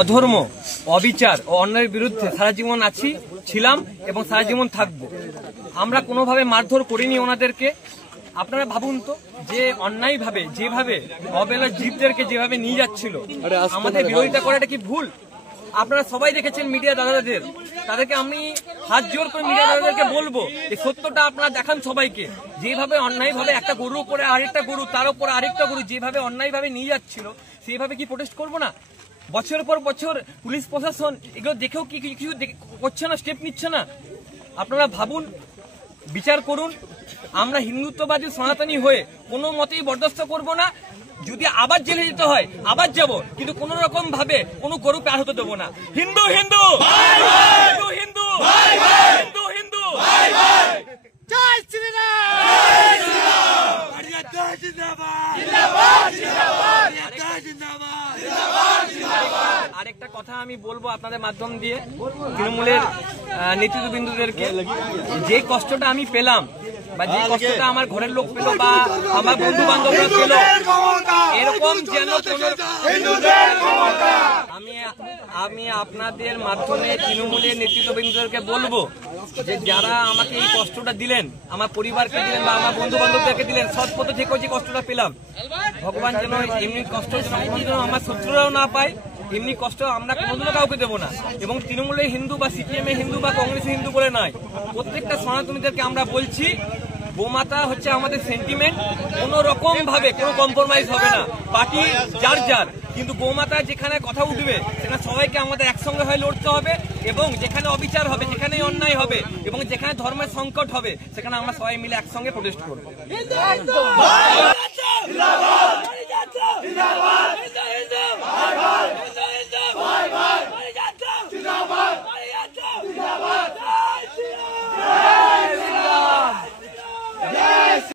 অধর্ম, অবিচার ও অন্যায়ের বিরুদ্ধে সারা জীবন আছি, ছিলাম এবং সারা জীবন থাকবো। আমরা কোনোভাবে মারধর করিনি ওনাদেরকে। আপনারা ভাবুন তো, যে অন্যায়ভাবে যেভাবে অবেলা জীবদেরকে যেভাবে নিয়ে যাচ্ছিল, আমাদের বিরোধিতা করাটা কি ভুল? আপনারা সবাই দেখেছেন মিডিয়া দাদাদের, তাদেরকে আমি হাত জোর করে মিডিয়া দাদাদেরকে বলবো এই সত্যটা আপনারা দেখান সবাইকে। যেভাবে অন্যায়ভাবে একটা গরুর উপরে আরেকটা গরু, তার উপরে আরেকটা গরু যেভাবে অন্যায়ভাবে নিয়ে যাচ্ছিল, সেইভাবে কি প্রোটেস্ট করবো না? বছরের পর বছর পুলিশ প্রশাসন এগুলো দেখেও কি কিছু করছে না, স্টেপ নিচ্ছে না? আপনারা ভাবুন, বিচার করুন। আমরা হিন্দুত্ববাদী সনাতনী হয়ে কোনো মতেই বরদাস্ত করব না। যদি আবার জেলে যেতে হয় আবার যাব, কিন্তু কোন রকম ভাবে কোনো গরু পার হতে দেবো না। হিন্দু হিন্দু হিন্দু হিন্দু হিন্দু হিন্দু জয় আরেকটা কথা আমি বলবো আপনাদের মাধ্যম দিয়ে তৃণমূলের নেতৃত্ববৃন্দদেরকে, যে কষ্টটা আমি পেলাম বা যে কষ্টটা আমার ঘরের লোক পেল বা আমার বন্ধু বান্ধবরা পেল, এরকম যেন আমি আপনাদের মাধ্যমে তৃণমূলের নেতৃত্ববৃন্দদেরকে বলবো যে যারা আমাকে এই কষ্টটা দিলেন, আমার পরিবারকে দিলেন বা আমার বন্ধু বান্ধবদেরকে দিলেন, সৎ পথে থেকেও যে কষ্টটা পেলাম, ভগবান যেন এমনি কষ্ট আমার শত্রুরাও না পায়, এমনি কষ্ট আমরা কোনোদিনও কাউকে দেবো না। এবং তৃণমূলের হিন্দু বা সিপিএম এর হিন্দু বা কংগ্রেসের হিন্দু বলে নয়, প্রত্যেকটা সনাতনীদেরকে আমরা বলছি, গোমাতা হচ্ছে আমাদের সেন্টিমেন্ট, কোনো রকম ভাবে কোনো কম্প্রোমাইজ হবে না। পার্টি যার যার, কিন্তু গোমাতা যেখানে কথা উঠবে সেখানে সবাইকে আমাদের একসঙ্গে হয়ে লড়তে হবে। এবং যেখানে অবিচার হবে, যেখানে অন্যায় হবে এবং যেখানে ধর্মের সংকট হবে, সেখানে আমরা সবাই মিলে একসঙ্গে প্রোটেস্ট করবো।